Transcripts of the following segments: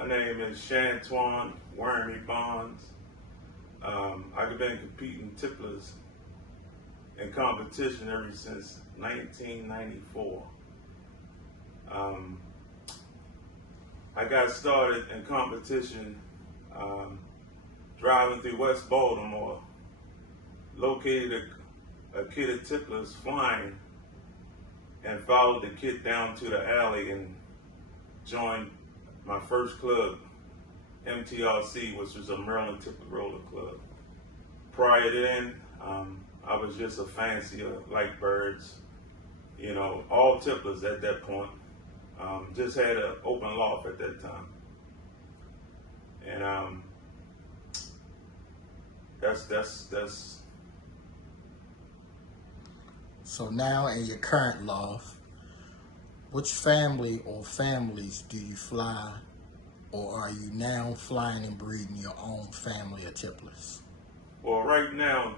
My name is Shantuan Wormy Barnes. I've been competing tipplers in competition ever since 1994. I got started in competition driving through West Baltimore, located a kid of tipplers flying, and followed the kid down to the alley and joined my first club, MTRC, which was a Maryland Tippler Roller Club. Prior to then, I was just a fancier, like birds, you know, all tipplers at that point. Just had an open loft at that time. And that's. So now in your current loft, which family or families do you fly, or are you now flying and breeding your own family of tipplers? Well, right now,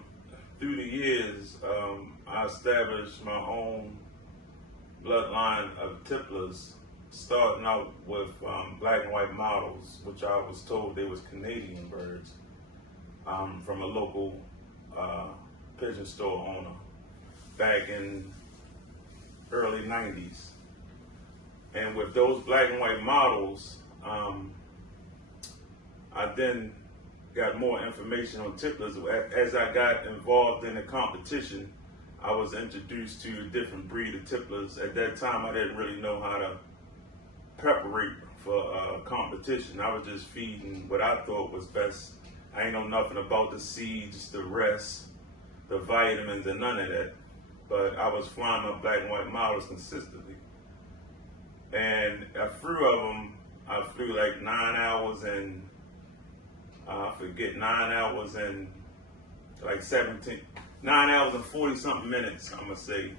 through the years, I established my own bloodline of tipplers, starting out with black and white models, which I was told they was Canadian birds, from a local pigeon store owner back in early 90s. And with those black and white models, I then got more information on tipplers. As I got involved in the competition, I was introduced to a different breed of tipplers. At that time, I didn't really know how to preparate for competition. I was just feeding what I thought was best. I ain't know nothing about the seeds, the rest, the vitamins, and none of that. But I was flying my black and white models consistently. And I flew of them. I flew like 9 hours and I forget, 9 hours and like 9 hours and 40 something minutes, I'm gonna say,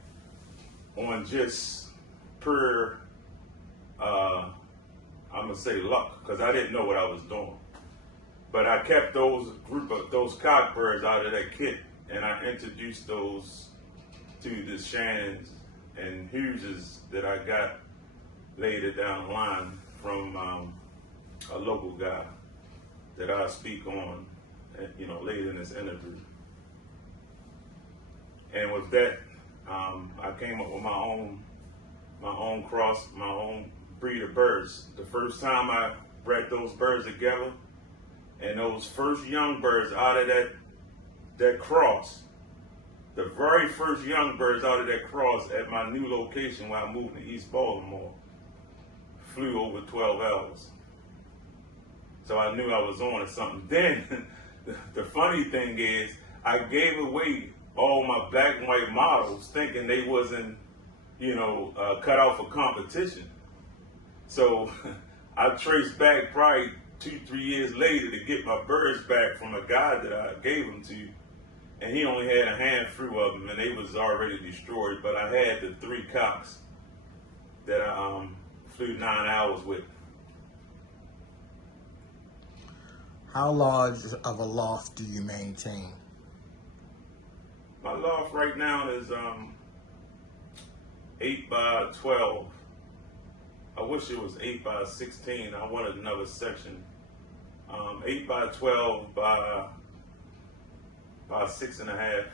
on just pure, I'm gonna say luck, because I didn't know what I was doing. But I kept those cockbirds out of that kit, and I introduced those to the Shannons and Hugheses that I got later down the line from a local guy that I'll speak on, you know, later in this interview. And with that, I came up with my own cross, my own breed of birds. The first time I bred those birds together, and those first young birds out of that cross, the very first young birds out of that cross at my new location when I moved to East Baltimore, flew over 12 hours. So I knew I was on to something. Then, the funny thing is, I gave away all my black and white models thinking they wasn't, you know, cut out for competition. So I traced back probably 2-3 years later to get my birds back from a guy that I gave them to. And he only had a handful of them, and they was already destroyed. But I had the 3 cocks that I flew 9 hours with. How large of a loft do you maintain? My loft right now is 8 by 12. I wish it was 8 by 16. I wanted another section. 8 by 12 by 6.5.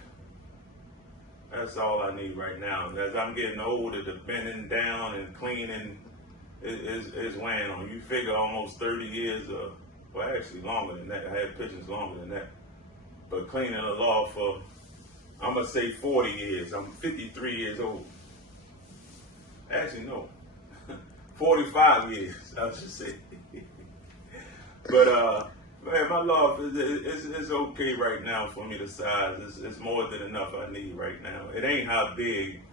That's all I need right now. As I'm getting older, the bending down and cleaning is weighing on. You figure almost 30 years of, well, actually longer than that. I had pigeons longer than that. But cleaning a loft for, I'm gonna say 40 years. I'm 53 years old. Actually, no, 45 years, I should say. But man, my loft is okay right now for me to size. It's more than enough I need right now. It ain't how big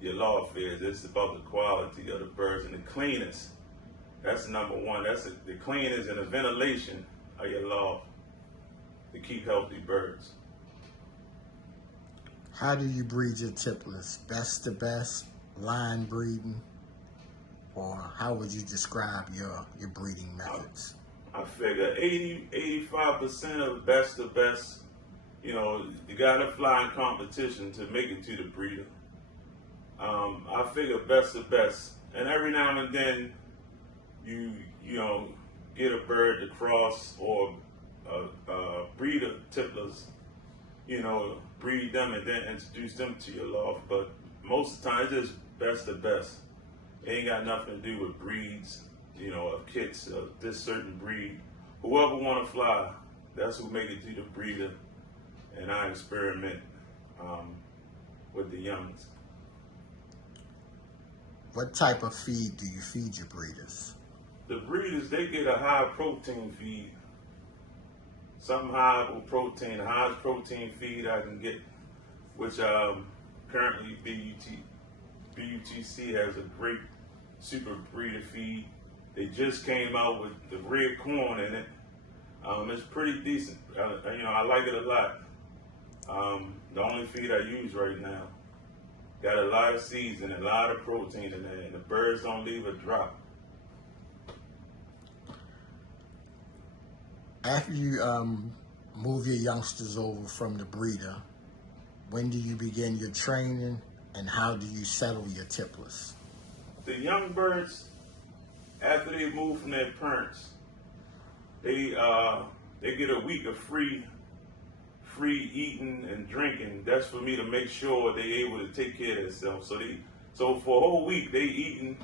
your loft is. It's about the quality of the birds and the cleanest. That's number one. That's the cleanest and the ventilation of your loft to keep healthy birds. How do you breed your tipplers? Best to best, line breeding, or how would you describe your breeding methods? I figure 85% of best to best. You know, you gotta fly in competition to make it to the breeder. I figure best to best, and every now and then you know get a bird to cross or breed of tipplers, breed them and then introduce them to your loft. But most of the time, it's just best the best. It ain't got nothing to do with breeds, of kits of this certain breed. Whoever want to fly, that's who make it to the breeder, and I experiment with the youngs. What type of feed do you feed your breeders? The breeders, they get a high protein feed. Something high with protein, the highest protein feed I can get, which currently B.u.t.c has a great super breeder feed. They just came out with the red corn in it. It's pretty decent. I like it a lot. The only feed I use right now. Got a lot of seeds and a lot of protein in there, and the birds don't leave a drop. After you move your youngsters over from the breeder, when do you begin your training, and how do you settle your tipplers? The young birds, after they move from their parents, they get a week of free eating and drinking. That's for me to make sure they're able to take care of themselves. So for a whole week they eating,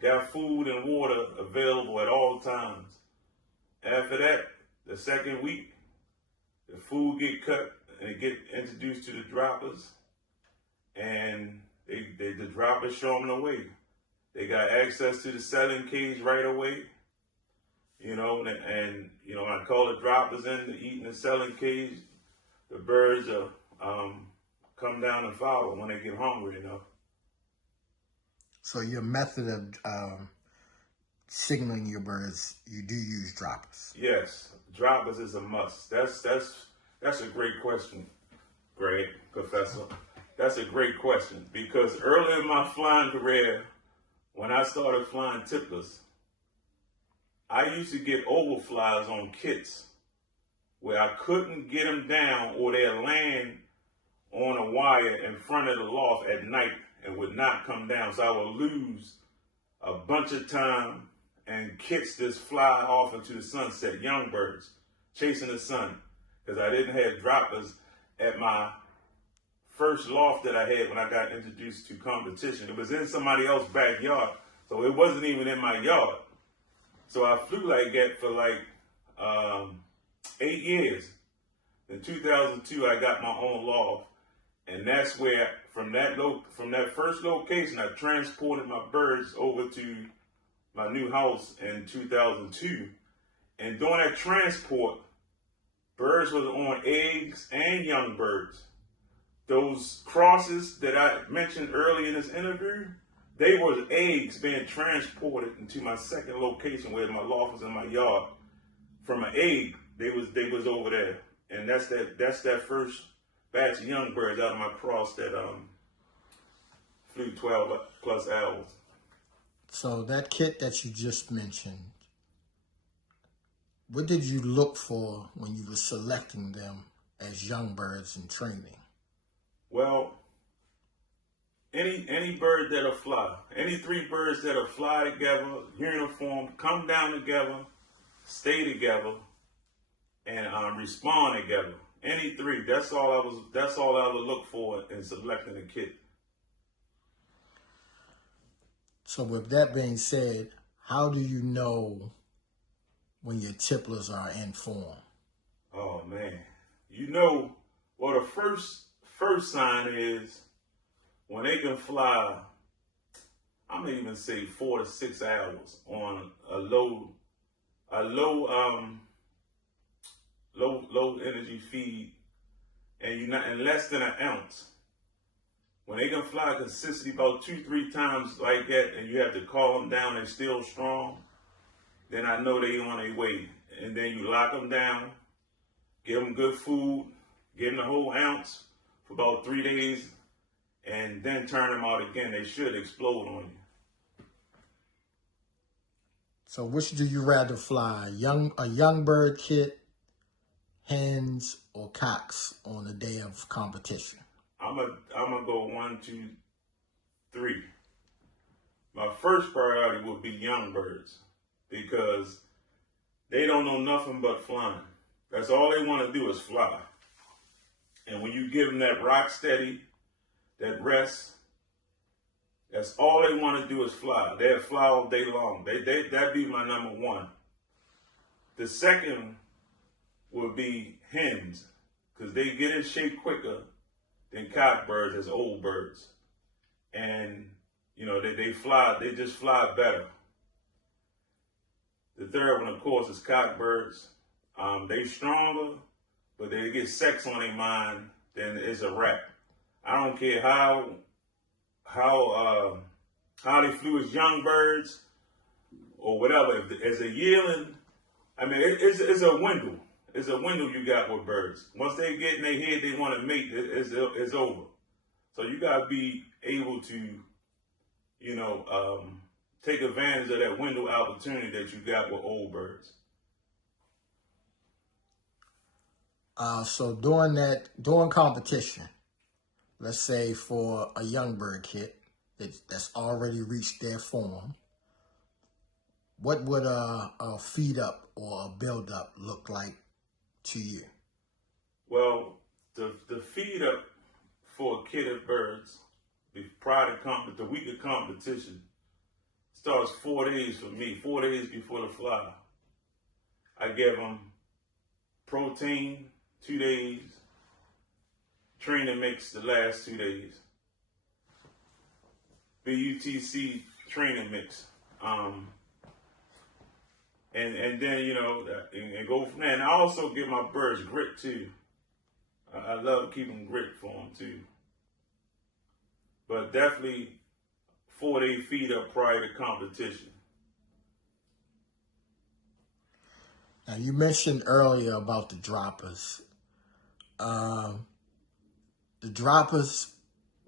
got food and water available at all times. After that, the second week, the food get cut and they get introduced to the droppers, and the droppers show them the way. They got access to the selling cage right away, and I call the droppers in to eat in the selling cage. The birds come down and follow when they get hungry enough. So your method of signaling your birds, you do use droppers? Yes, droppers is a must. That's a great question, Greg, Professor. That's a great question, because early in my flying career, when I started flying tipplers, I used to get overflies on kits where I couldn't get them down, or they'd land on a wire in front of the loft at night and would not come down. So I would lose a bunch of time, and kits just fly off into the sunset, young birds chasing the sun, because I didn't have droppers at my first loft that I had when I got introduced to competition. It was in somebody else's backyard, so it wasn't even in my yard. So I flew like that for 8 years. In 2002, I got my own loft, and that's where, from that first location, I transported my birds over to my new house in 2002. And during that transport, birds was on eggs and young birds. Those crosses that I mentioned earlier in this interview, they were eggs being transported into my second location where my loft was in my yard. From an egg, they was over there, and that's that first batch of young birds out of my cross that flew 12+ hours. So that kit that you just mentioned, what did you look for when you were selecting them as young birds in training? Well, any bird that'll fly, any three birds that'll fly together, uniform, come down together, stay together, and respond together. Any three. That's all I would look for in selecting a kit. So with that being said, how do you know when your tipplers are in form? Oh man, well, the first sign is when they can fly, I'm gonna even say 4 to 6 hours on a low energy feed, and you're not in less than an ounce. When they can fly consistently about 2-3 times like that, and you have to call them down, they're still strong, then I know they're on their way. And then you lock them down, give them good food, give them the whole ounce for about 3 days, and then turn them out again. They should explode on you. So which do you rather fly, a young bird kit, hens, or cocks on the day of competition? I'm gonna go 1, 2, 3. My first priority would be young birds, because They don't know nothing but flying. That's all they want to do is fly. And when you give them that rock steady, that rest, that's all they want to do is fly. They'll fly all day long. That'd be my number one. The second would be hens, because they get in shape quicker than cock birds as old birds. And, they fly, they just fly better. The third one, of course, is cock birds. They stronger, but they get sex on their mind, then it's a wrap. I don't care how they flew as young birds or whatever. As a yearling, it's a window. It's a window you got with birds. Once they get in their head, they want to mate. It's over. So you gotta be able to, take advantage of that window opportunity that you got with old birds. So during competition, let's say for a young bird kid that's already reached their form, what would a feed up or a build up look like to you? Well, the feed up for a kid of birds, prior to the week of competition, starts 4 days for me, 4 days before the fly. I give them protein 2 days, training mix the last 2 days, B.u.t.c training mix, and then and go from there. And I also give my birds grit too. I love keeping grit for them too. But definitely 4-day feed up prior to competition. Now you mentioned earlier about the droppers. The droppers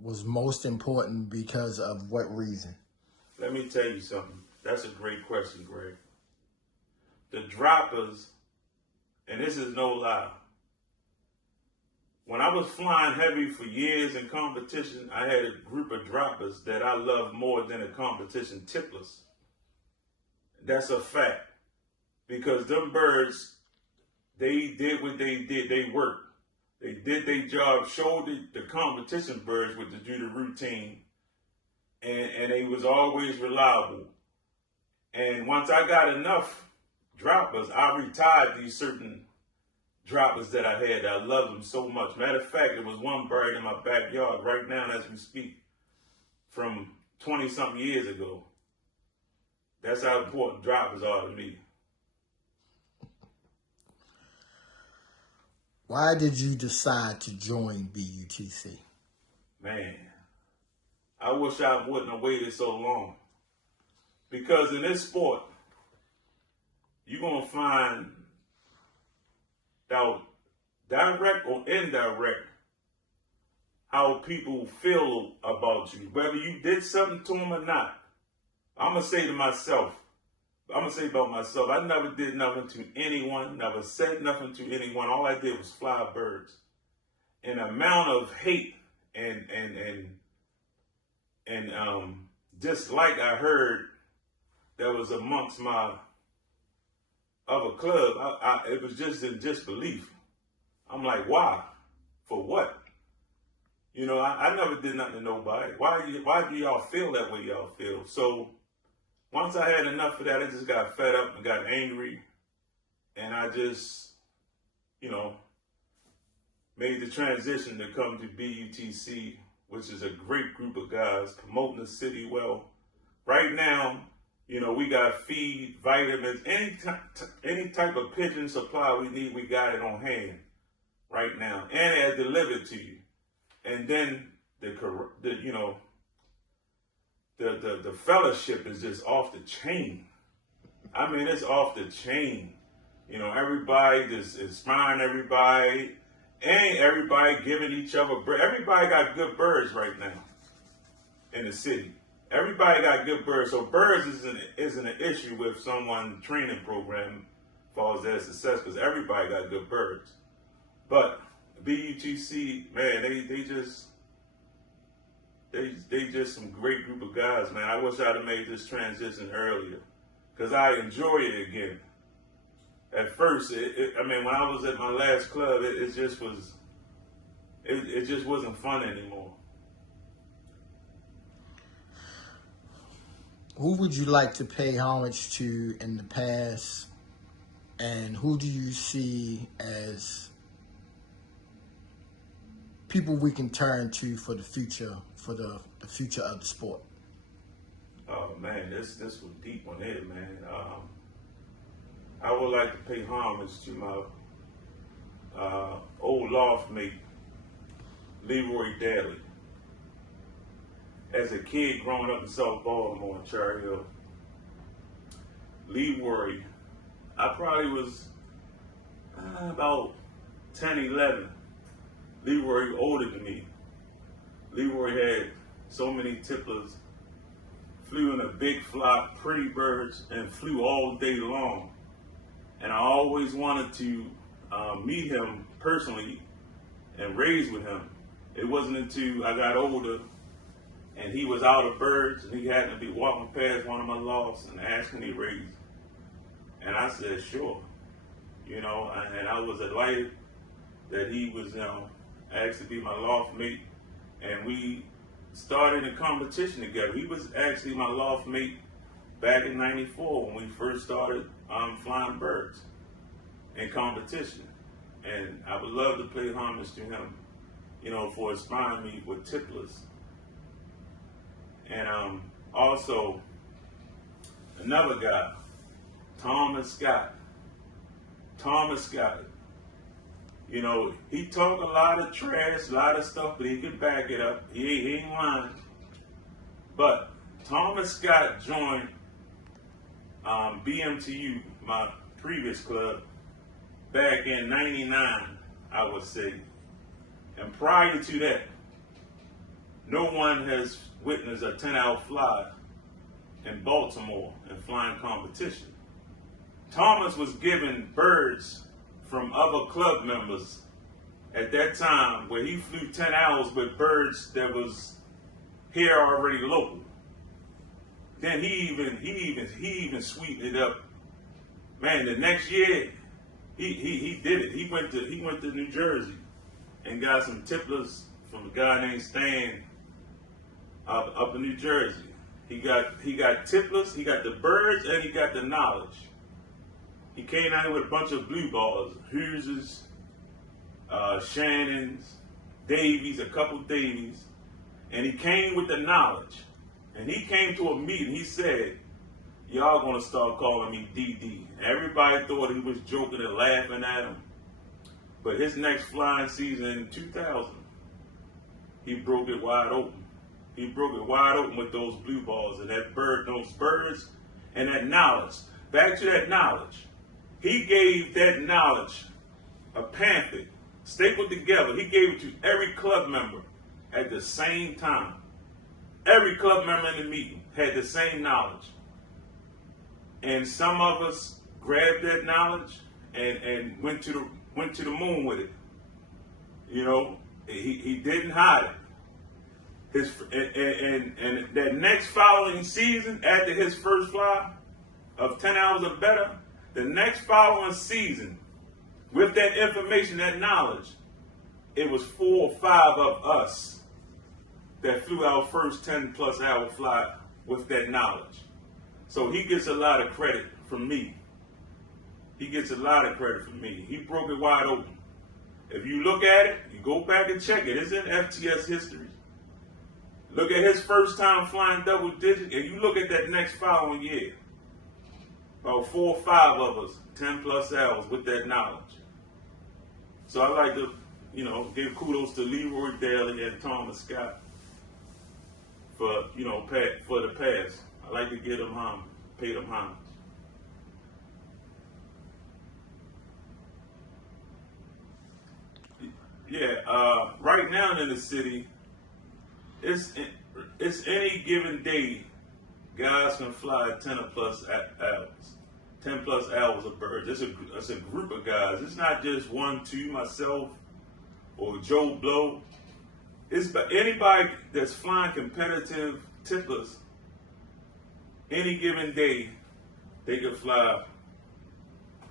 was most important because of what reason? Let me tell you something. That's a great question, Greg. The droppers, and this is no lie, when I was flying heavy for years in competition, I had a group of droppers that I loved more than the competition tipplers. That's a fact. Because them birds, they did what they did. They worked. They did their job, showed the competition birds what to do the routine, and they was always reliable. And once I got enough droppers, I retired these certain droppers that I had. I loved them so much. Matter of fact, there was one bird in my backyard right now as we speak from 20-something years ago. That's how important droppers are to me. Why did you decide to join B.u.t.c? Man, I wish I wouldn't have waited so long. Because in this sport, you're going to find out, direct or indirect, how people feel about you. Whether you did something to them or not. I'm going to say about myself, I never did nothing to anyone, never said nothing to anyone. All I did was fly birds. And the amount of hate and dislike I heard that was amongst my other club, it was just in disbelief. I'm like, why? For what? I never did nothing to nobody. Why do y'all feel that way y'all feel? So once I had enough of that, I just got fed up and got angry. And I just, made the transition to come to B.u.t.c, which is a great group of guys promoting the city well. Right now, we got feed, vitamins, any type of pigeon supply we need, we got it on hand right now. And it's delivered to you. And then the fellowship is just off the chain. It's off the chain. Everybody just inspiring everybody, and everybody giving each other birds. Everybody got good birds right now in the city. Everybody got good birds. So birds isn't an issue with someone training program as far as their success, because everybody got good birds. But B.u.t.c, man, they just some great group of guys, man. I wish I'd have made this transition earlier, because I enjoy it again. At first, I mean, when I was at my last club, it just was, it just wasn't fun anymore. Who would you like to pay homage to in the past, and who do you see as people we can turn to for the future, for the future of the sport? Oh man, this was deep on it, man. I would like to pay homage to my old loft mate, Leroy Daly. As a kid growing up in South Baltimore in Cherry Hill, Leroy, I probably was about 10, 11. Leroy older than me. Leroy had so many tipplers, flew in a big flock, pretty birds, and flew all day long. And I always wanted to meet him personally and raise with him. It wasn't until I got older and he was out of birds and he happened to be walking past one of my lofts and asking me to raise. And I said, sure. You know, and I was delighted that he was asked to be my loft mate. And we started a competition together. He was actually my loft mate back in '94 when we first started flying birds in competition. And I would love to pay homage to him, you know, for inspiring me with tipplers. And also another guy, Thomas Scott. Thomas Scott. You know, he talk a lot of trash, a lot of stuff, but he can back it up. He ain't lying. But Thomas Scott joined BMTU, my previous club, back in '99, I would say. And prior to that, no one has witnessed a 10-hour fly in Baltimore in flying competition. Thomas was given birds from other club members at that time where he flew 10 hours with birds that was here already local. Then he even sweetened it up. Man, the next year he did it. He went to New Jersey and got some tipplers from a guy named Stan up in New Jersey. He got tipplers, he got the birds, and he got the knowledge. He came out here with a bunch of blue balls, Hughes's, Shannon's, Davies, a couple Davies, and he came with the knowledge. And he came to a meeting, he said, y'all gonna start calling me DD. Everybody thought he was joking and laughing at him. But his next flying season in 2000, he broke it wide open. He broke it wide open with those blue balls and that bird, those birds, and that knowledge. Back to that knowledge. He gave that knowledge a pamphlet, stapled together. He gave it to every club member at the same time. Every club member in the meeting had the same knowledge. And some of us grabbed that knowledge and went to the moon with it. You know, he didn't hide it. And that next following season, after his first fly of 10 hours or better, the next following season, with that information, that knowledge, it was 4 or 5 of us that flew our first 10+ hour fly with that knowledge. So he gets a lot of credit from me. He gets a lot of credit from me. He broke it wide open. If you look at it, you go back and check it. It's in FTS history. Look at his first time flying double digit, and you look at that next following year. About 4 or 5 of us, 10+ hours with that knowledge. So I like to, you know, give kudos to Leroy Daly and Thomas Scott for, you know, for the past. I like to give them homage, pay them homage. Yeah, right now in the city, it's any given day, guys can fly 10+ hours. 10+ hours of birds. It's a group of guys. It's not just 1, 2, myself, or Joe Blow. It's anybody that's flying competitive tipplers. Any given day, they can fly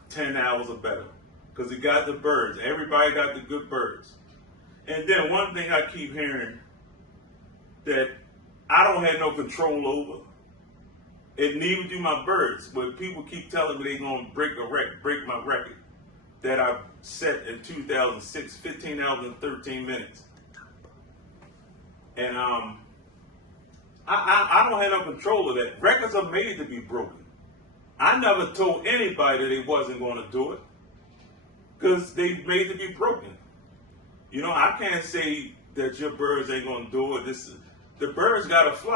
10 hours or better. Because he got the birds. Everybody got the good birds. And then one thing I keep hearing that I don't have no control over, and neither do my birds, but people keep telling me they're going to break my record that I set in 2006, 15 hours and 13 minutes. And I don't have no control of that. Records are made to be broken. I never told anybody that they wasn't going to do it because they made to be broken. You know, I can't say that your birds ain't going to do it. The birds got to fly.